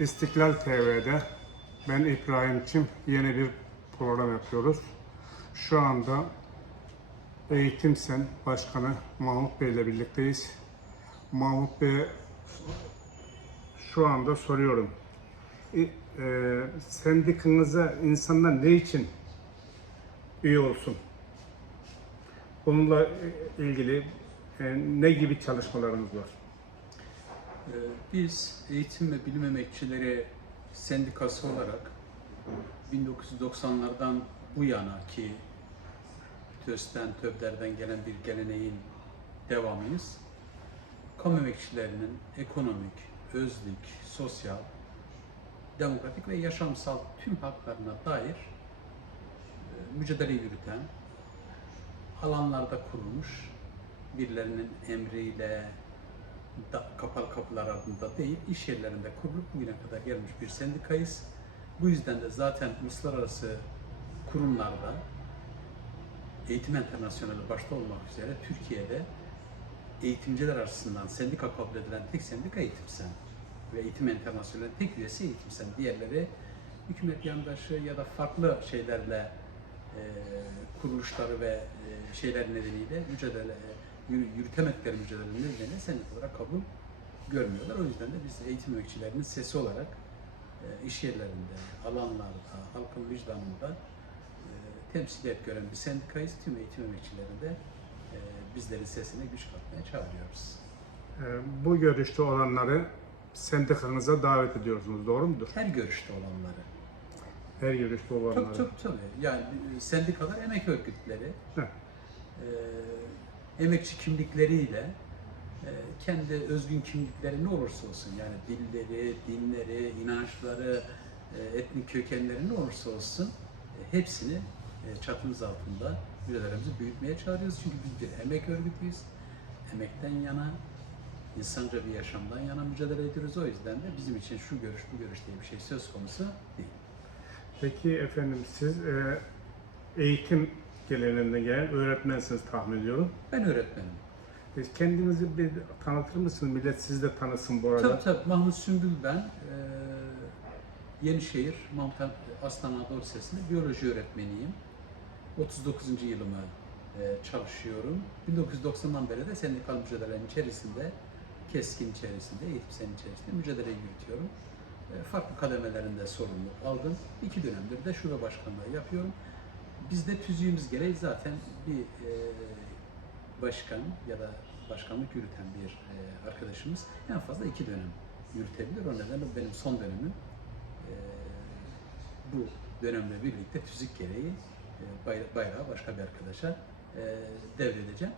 İstiklal TV'de ben İbrahim Çim yeni bir program yapıyoruz. Şu anda Eğitim Sen Başkanı Mahmut Bey ile birlikteyiz. Mahmut Bey şu anda soruyorum. E, e, sendikanıza insanlar ne için üye olsun? Bununla ilgili e, ne gibi çalışmalarınız var? Ee, Biz Eğitim ve Bilim Emekçileri Sendikası olarak 1990'lardan bu yana ki TÖS'ten, TÖB'lerden gelen bir geleneğin devamıyız. Kamu emekçilerinin ekonomik, özlük, sosyal, demokratik ve yaşamsal tüm haklarına dair e, mücadele yürüten, alanlarda kurulmuş, birilerinin emriyle, kapalı kapılar ardında değil, iş yerlerinde kurulup bugüne kadar gelmiş bir sendikayız. Bu yüzden de zaten uluslararası kurumlarda Eğitim Enternasyoneli başta olmak üzere Türkiye'de eğitimciler açısından sendika kabul edilen tek sendika Eğitimsen ve Eğitim Enternasyoneli tek üyesi Eğitimsen. Diğerleri hükümet yandaşı ya da farklı şeylerle e, kuruluşları ve e, şeyler nedeniyle mücadele yürütemedikleri mücadele nedeniyle sendik olarak kabul görmüyorlar. O yüzden de biz eğitim emekçilerinin sesi olarak e, iş yerlerinde, alanlarda, halkın vicdanında e, temsiliyet gören bir sendikayız. Tüm eğitim emekçilerinde e, bizlerin sesine güç katmaya çağırıyoruz. E, bu görüşte olanları sendikanıza davet ediyorsunuz, doğru mudur? Her görüşte olanları. Her görüşte olanları. Çok çok tabii. Yani sendikalar emek örgütleri. Heh. e, emekçi kimlikleriyle e, kendi özgün kimlikleri ne olursa olsun yani dilleri, dinleri, inançları, e, etnik kökenleri ne olursa olsun e, hepsini çatımız altında mücadelemizi büyütmeye çağırıyoruz. Çünkü biz bir emek örgütüyüz. Emekten yana, insanca bir yaşamdan yana mücadele ediyoruz. O yüzden de bizim için şu görüş, bu görüş diye bir şey söz konusu değil. Peki efendim siz eğitim geleneğinden gelen öğretmensiniz tahmin ediyorum. Ben öğretmenim. E, kendinizi bir tanıtır mısınız? Millet sizi de tanısın bu arada. Tabii tabii. Mahmut Sümbül ben. Ee, Yenişehir Mahmut Aslan Anadolu Lisesi'nde biyoloji öğretmeniyim. 39. yılımı e, çalışıyorum. 1990'dan beri de sendikal mücadelelerin içerisinde, keskin içerisinde, eğitim senin içerisinde mücadele yürütüyorum. E, farklı kademelerinde sorumluluk aldım. İki dönemdir de şube başkanlığı yapıyorum. Biz de tüzüğümüz gereği zaten bir e, başkan ya da başkanlık yürüten bir e, arkadaşımız en fazla iki dönem yürütebilir. O nedenle benim son dönemim e, bu dönemle birlikte tüzük gereği e, bay- bayrağı başka bir arkadaşa e, devredeceğim.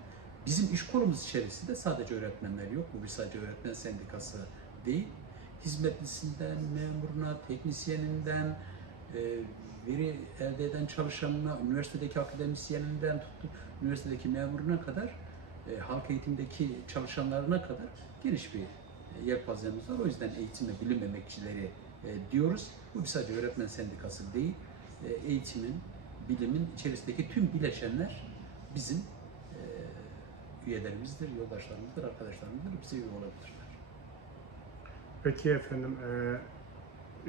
Bizim iş kolumuz içerisinde sadece öğretmenler yok. Bu bir sadece öğretmen sendikası değil. Hizmetlisinden, memuruna, teknisyeninden, veri elde eden çalışanına, üniversitedeki akademisyeninden tuttu, üniversitedeki memuruna kadar, e, halk eğitimdeki çalışanlarına kadar geniş bir e, yelpazemiz var. O yüzden eğitim ve bilim emekçileri e, diyoruz. Bu sadece öğretmen sendikası değil. E, eğitimin, bilimin içerisindeki tüm bileşenler bizim e, üyelerimizdir, yoldaşlarımızdır, arkadaşlarımızdır. Bize üye olabilirler. Peki efendim e,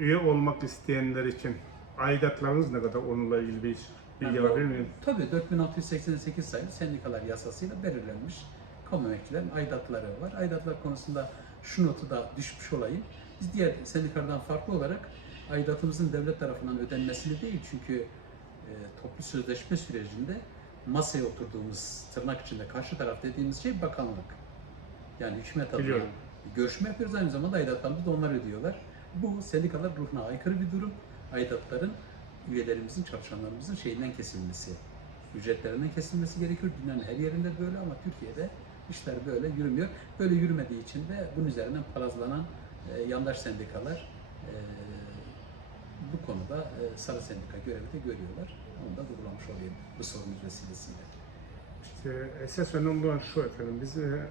üye olmak isteyenler için aidatlarınız ne kadar? Onunla ilgili bir bilgi Yani alabilir miyim? Tabii 4688 sayılı sendikalar yasasıyla belirlenmiş kamu emekçilerin aidatları var. Aidatlar konusunda şu notu da düşmüş olayım. Biz diğer sendikalardan farklı olarak aidatımızın devlet tarafından ödenmesini değil çünkü e, toplu sözleşme sürecinde masaya oturduğumuz tırnak içinde karşı taraf dediğimiz şey bakanlık. Yani hükümet adına görüşme yapıyoruz aynı zamanda aidatlarımızı da onlar ödüyorlar. Bu sendikalar ruhuna aykırı bir durum. Aidatların üyelerimizin, çalışanlarımızın şeyinden kesilmesi, ücretlerinden kesilmesi gerekiyor. Dünyanın her yerinde böyle ama Türkiye'de işler böyle yürümüyor. Böyle yürümediği için de bunun üzerinden parazlanan e, yandaş sendikalar e, bu konuda e, sarı sendika görevi de görüyorlar. Onu da vurgulamış olayım bu sorunun vesilesiyle. İşte esas önemli olan şu efendim, biz e,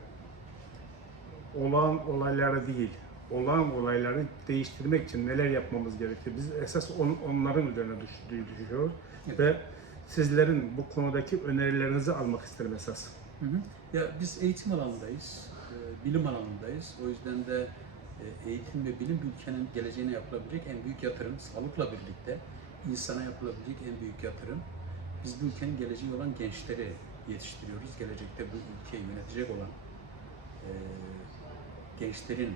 olağan olayları değil, olağan olayları değiştirmek için neler yapmamız gerekir? Biz esas on- onların üzerine düş- düşüyoruz Evet. ve sizlerin bu konudaki önerilerinizi almak isterim esas. Hı hı. Ya biz eğitim alanındayız, e, bilim alanındayız. O yüzden de E, eğitim ve bilim ülkenin geleceğine yapılabilecek en büyük yatırım. Sağlıkla birlikte insana yapılabilecek en büyük yatırım. Biz bu ülkenin geleceği olan gençleri yetiştiriyoruz. Gelecekte bu ülkeyi yönetecek olan e, gençlerin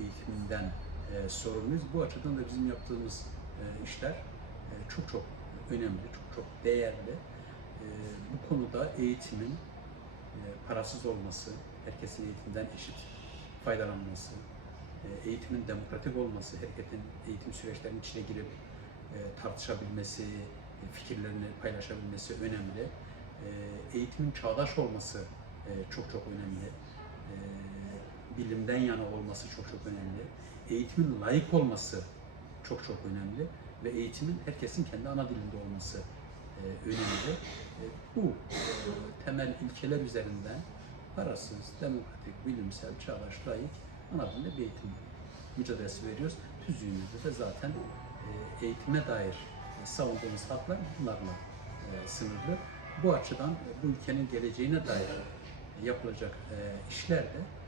eğitiminden e, sorumluyuz. Bu açıdan da bizim yaptığımız e, işler e, çok çok önemli, çok çok değerli. E, bu konuda eğitimin e, parasız olması, herkesin eğitimden eşit faydalanması, e, eğitimin demokratik olması, herkesin eğitim süreçlerinin içine girip e, tartışabilmesi, e, fikirlerini paylaşabilmesi önemli. E, eğitimin çağdaş olması e, çok çok önemli. Bilimden yana olması çok çok önemli. Eğitimin layık olması çok çok önemli ve eğitimin herkesin kendi ana dilinde olması e, önemli. E, bu e, temel ilkeler üzerinden parasız, demokratik, bilimsel, çağdaş, layık ana dilde bir eğitim mücadelesi veriyoruz. Tüzüğümüzde de zaten eğitime dair savunduğumuz haklar bunlarla sınırlı. Bu açıdan bu ülkenin geleceğine dair yapılacak e, işlerde e,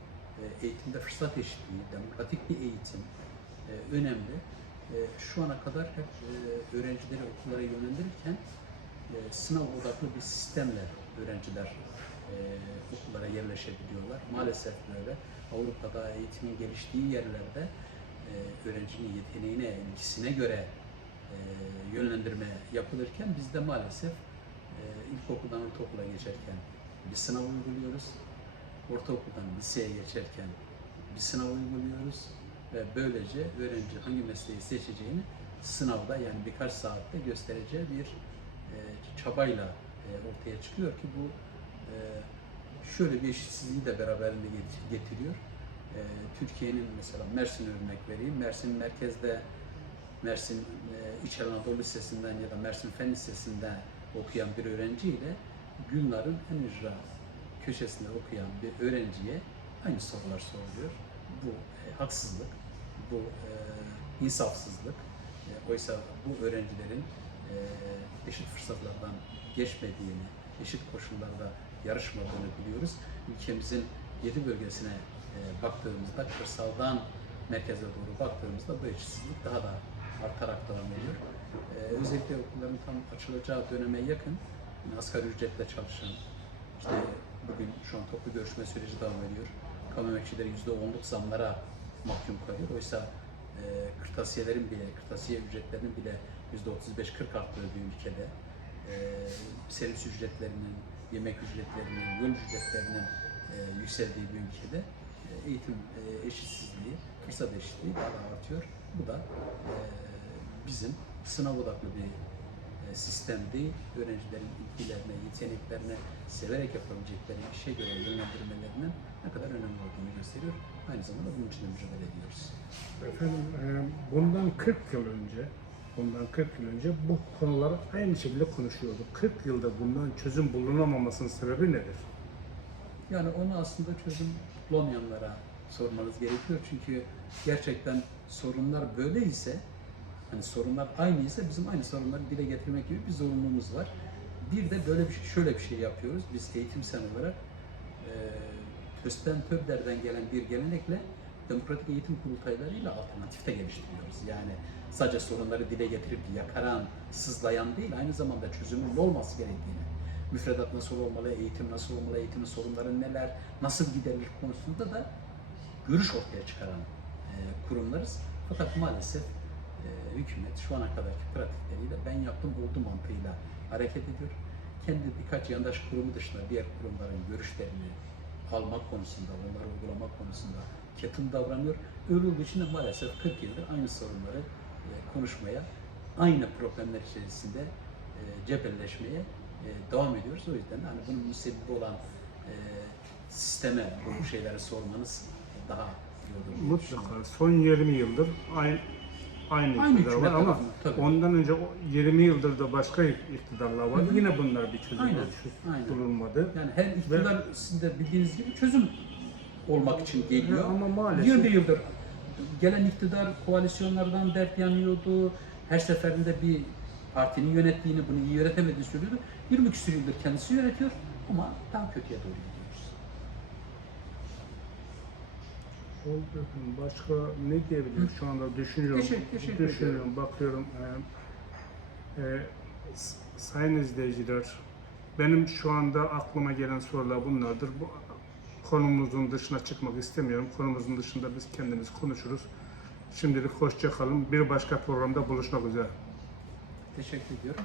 eğitimde fırsat eşitliği, demokratik bir eğitim e, önemli. E, şu ana kadar hep e, öğrencileri okullara yönlendirirken e, sınav odaklı bir sistemle öğrenciler e, okullara yerleşebiliyorlar. Maalesef böyle. Avrupa'da eğitimin geliştiği yerlerde e, öğrencinin yeteneğine, ilgisine göre e, yönlendirme yapılırken bizde maalesef e, ilkokuldan ortaokula geçerken bir sınav uyguluyoruz. Ortaokuldan liseye geçerken bir sınav uyguluyoruz ve böylece öğrenci hangi mesleği seçeceğini sınavda yani birkaç saatte göstereceği bir e, çabayla e, ortaya çıkıyor ki bu e, şöyle bir eşitsizliği de beraberinde get- getiriyor. Türkiye'nin mesela Mersin örnek vereyim. Mersin merkezde Mersin İç Anadolu Lisesi'nden ya da Mersin Fen Lisesi'nden okuyan bir öğrenciyle Gülnar'ın en ücra köşesinde okuyan bir öğrenciye aynı sorular soruluyor. Bu e, haksızlık, bu e, insafsızlık. E, oysa bu öğrencilerin e, eşit fırsatlardan geçmediğini, eşit koşullarda yarışmadığını biliyoruz. Ülkemizin yedi bölgesine e, baktığımızda, kırsaldan merkeze doğru baktığımızda bu eşitsizlik daha da artarak devam ediyor. E, özellikle okulların tam açılacağı döneme yakın yani asgari ücretle çalışan, işte bugün şu an toplu görüşme süreci devam ediyor. Kamu emekçileri %10'luk zamlara mahkum kalıyor. Oysa e, kırtasiyelerin bile, kırtasiye ücretlerinin bile %35-40 arttığı bir ülkede e, servis ücretlerinin, yemek ücretlerinin, yol ücretlerinin e, yükseldiği bir ülkede e, eğitim e, eşitsizliği, fırsat eşitliği daha da artıyor. Bu da e, bizim sınav odaklı bir e, sistem değil, öğrencilerin ilgilerine, yeteneklerine severek yapabilecekleri işe göre yönlendirmelerinin ne kadar önemli olduğunu gösteriyor. Aynı zamanda bunun için de mücadele ediyoruz. Efendim e, bundan 40 yıl önce bundan 40 yıl önce bu konular aynı şekilde konuşuyorduk. 40 yılda bundan çözüm bulunamamasının sebebi nedir? Yani onu aslında çözüm bulamayanlara sormanız gerekiyor. Çünkü gerçekten sorunlar böyleyse, hani sorunlar aynıysa bizim aynı sorunları dile getirmek gibi bir zorunluluğumuz var. Bir de böyle bir şey, şöyle bir şey yapıyoruz. Biz eğitimsel olarak e, Tösten Töbder'den gelen bir gelenekle demokratik eğitim kurultaylarıyla alternatif de geliştiriyoruz. Yani sadece sorunları dile getirip yakaran, sızlayan değil, aynı zamanda çözümün olması gerektiğini, müfredat nasıl olmalı, eğitim nasıl olmalı, eğitimin sorunları neler, nasıl giderilir konusunda da görüş ortaya çıkaran e, kurumlarız. Fakat maalesef e, hükümet şu ana kadarki pratikleriyle ben yaptım oldu mantığıyla hareket ediyor. Kendi birkaç yandaş kurumu dışında diğer kurumların görüşlerini almak konusunda, onları uygulamak konusunda ketum davranıyor. Öyle olduğu için de maalesef 40 yıldır aynı sorunları e, konuşmaya, aynı problemler içerisinde e, cebelleşmeye e, devam ediyoruz. O yüzden hani bunun müsebbibi olan e, sisteme bu şeyleri sormanız daha iyi olur. Mutlaka son 20 yıldır aynı aynı, Aynı iktidar var ama tabii. ondan önce o 20 yıldır da başka iktidarlar var. Hı. Yine bunlar bir çözüm Aynen, aynen. bulunmadı. Yani her iktidar sizin de bildiğiniz gibi çözüm olmak için geliyor. Ama maalesef 20 yıldır gelen iktidar koalisyonlardan dert yanıyordu. Her seferinde bir partinin yönettiğini, bunu iyi yönetemediğini söylüyordu. 20 küsur yıldır kendisi yönetiyor ama tam kötüye doğru Oldu. Başka ne diyebilirim şu anda düşünüyorum. Teşekkür- teşekkür düşünüyorum, bakıyorum. Ee, e, s- sayın izleyiciler, benim şu anda aklıma gelen sorular bunlardır. Bu konumuzun dışına çıkmak istemiyorum. Konumuzun dışında biz kendimiz konuşuruz. Şimdilik hoşça kalın. Bir başka programda buluşmak üzere. Teşekkür ediyorum.